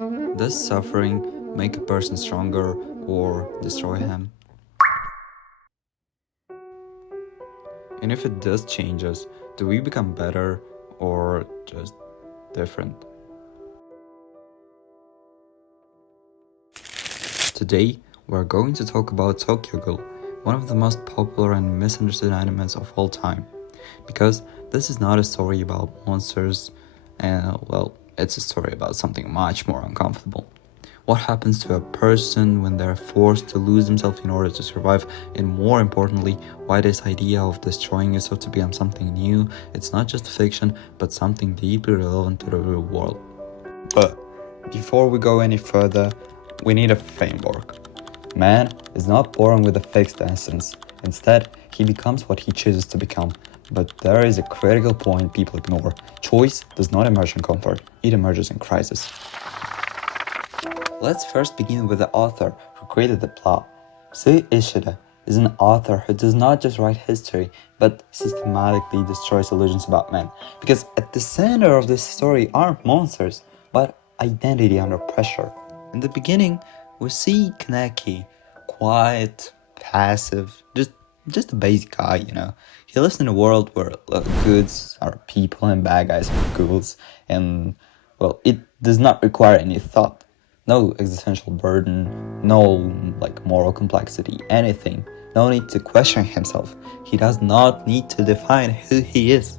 Does suffering make a person stronger or destroy him? And if it does change us, do we become better or just different? Today, we're going to talk about Tokyo Ghoul, one of the most popular and misunderstood animes of all time. Because this is not a story about monsters, and it's a story about something much more uncomfortable. What happens to a person when they're forced to lose themselves in order to survive, and more importantly, why this idea of destroying yourself to become something new, it's not just fiction, but something deeply relevant to the real world. But before we go any further, we need a framework. Man is not born with a fixed essence. Instead, he becomes what he chooses to become. But there is a critical point people ignore. Choice does not emerge in comfort, it emerges in crisis. Let's first begin with the author who created the plot. Sui Ishida is an author who does not just write history, but systematically destroys illusions about men. Because at the center of this story aren't monsters, but identity under pressure. In the beginning, we see Kaneki, quiet, passive, just a basic guy, He lives in a world where goods are people and bad guys are ghouls, and it does not require any thought. No existential burden, no moral complexity, anything. No need to question himself. He does not need to define who he is.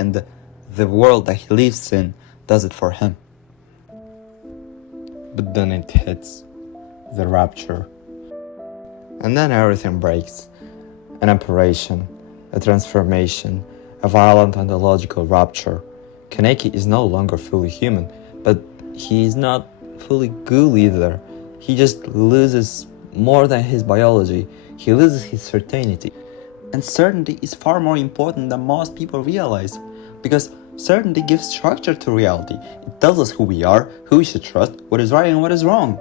And the world that he lives in does it for him. But then it hits the rapture. And then everything breaks. An operation, a transformation, a violent ontological rupture. Kaneki is no longer fully human, but he is not fully ghoul either. He just loses more than his biology. He loses his certainty. And certainty is far more important than most people realize, because certainty gives structure to reality. It tells us who we are, who we should trust, what is right and what is wrong.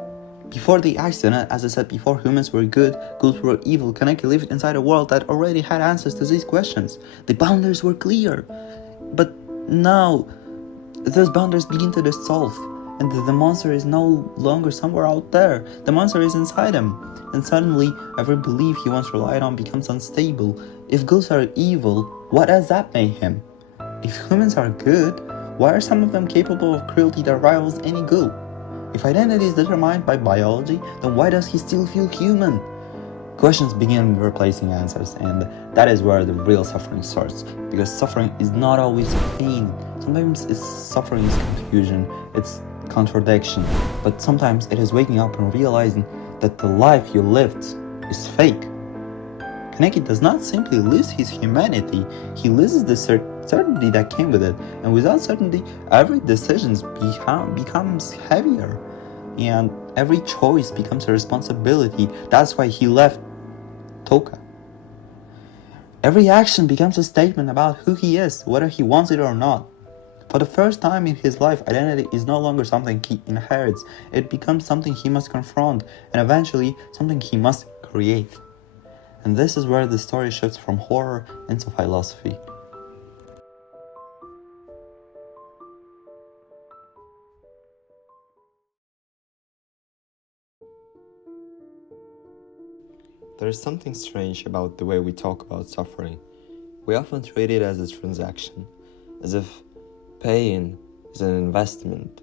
Before the accident, as I said before, humans were good, ghouls were evil. Kaneki lived inside a world that already had answers to these questions. The boundaries were clear. But now, those boundaries begin to dissolve, and the monster is no longer somewhere out there. The monster is inside him. And suddenly, every belief he once relied on becomes unstable. If ghouls are evil, what does that make him? If humans are good, why are some of them capable of cruelty that rivals any ghoul? If identity is determined by biology, then why does he still feel human? Questions begin replacing answers, and that is where the real suffering starts. Because suffering is not always pain. Sometimes suffering is confusion, it's contradiction. But sometimes it is waking up and realizing that the life you lived is fake. Kaneki does not simply lose his humanity, he loses the certainty that came with it. And without certainty, every decision becomes heavier. And every choice becomes a responsibility. That's why he left Toka. Every action becomes a statement about who he is, whether he wants it or not. For the first time in his life, identity is no longer something he inherits. It becomes something he must confront, and eventually something he must create. And this is where the story shifts from horror into philosophy. There is something strange about the way we talk about suffering. We often treat it as a transaction, as if pain is an investment.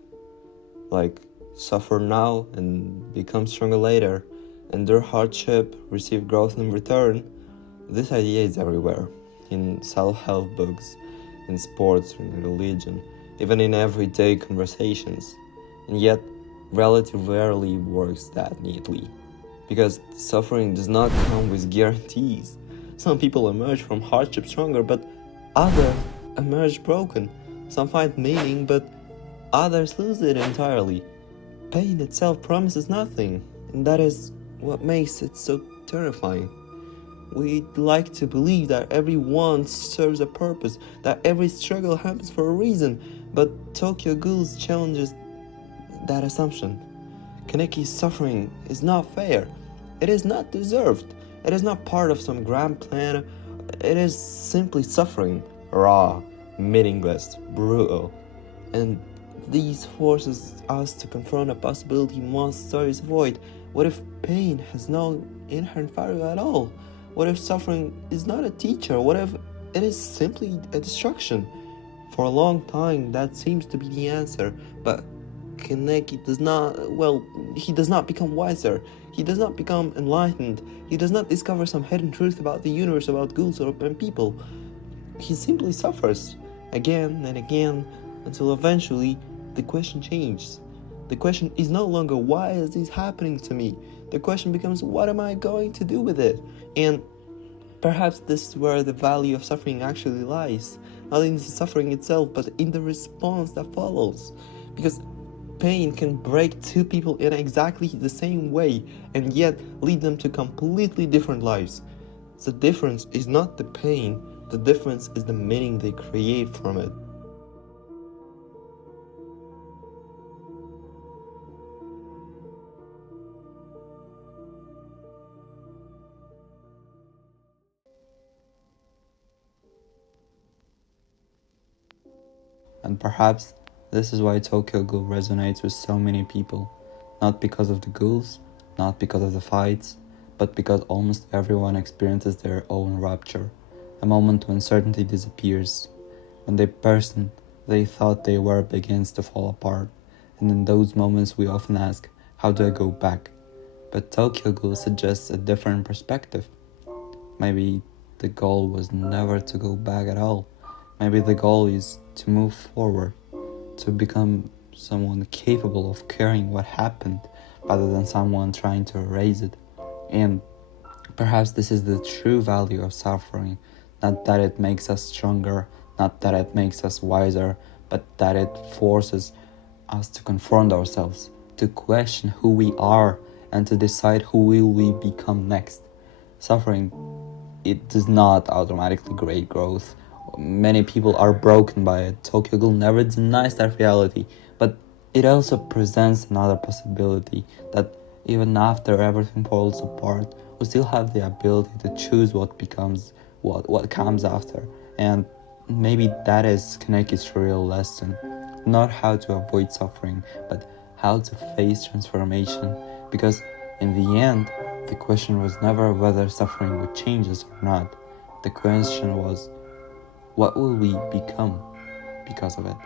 Like, suffer now and become stronger later, endure hardship, receive growth in return. This idea is everywhere, in self-help books, in sports, in religion, even in everyday conversations. And yet, reality rarely works that neatly. Because suffering does not come with guarantees. Some people emerge from hardship stronger, but others emerge broken. Some find meaning, but others lose it entirely. Pain itself promises nothing, and that is what makes it so terrifying. We like to believe that every want serves a purpose, that every struggle happens for a reason, but Tokyo Ghouls challenges that assumption. Kaneki's suffering is not fair. It is not deserved. It is not part of some grand plan. It is simply suffering, raw, meaningless, brutal. And these forces us to confront a possibility most stories avoid. What if pain has no inherent value at all? What if suffering is not a teacher? What if it is simply a distraction? For a long time, that seems to be the answer, but Kaneki he does not become wiser. He does not become enlightened. He does not discover some hidden truth about the universe, about ghouls and people. He simply suffers again and again until eventually the question changes. The question is no longer, why is this happening to me? The question becomes, what am I going to do with it? And perhaps this is where the value of suffering actually lies. Not in the suffering itself, but in the response that follows. Because pain can break two people in exactly the same way and yet lead them to completely different lives. The difference is not the pain, the difference is the meaning they create from it. And perhaps this is why Tokyo Ghoul resonates with so many people. Not because of the ghouls, not because of the fights, but because almost everyone experiences their own rupture. A moment when certainty disappears, when the person they thought they were begins to fall apart. And in those moments we often ask, how do I go back? But Tokyo Ghoul suggests a different perspective. Maybe the goal was never to go back at all. Maybe the goal is to move forward, to become someone capable of carrying what happened rather than someone trying to erase it. And perhaps this is the true value of suffering, not that it makes us stronger, not that it makes us wiser, but that it forces us to confront ourselves, to question who we are, and to decide who will we become next. Suffering, it does not automatically create growth. Many people are broken by it. Tokyo Ghoul never denies that reality, but it also presents another possibility that even after everything falls apart, we still have the ability to choose what becomes what comes after. And maybe that is Kaneki's real lesson. Not how to avoid suffering, but how to face transformation. Because in the end, the question was never whether suffering would change us or not. The question was, what will we become because of it?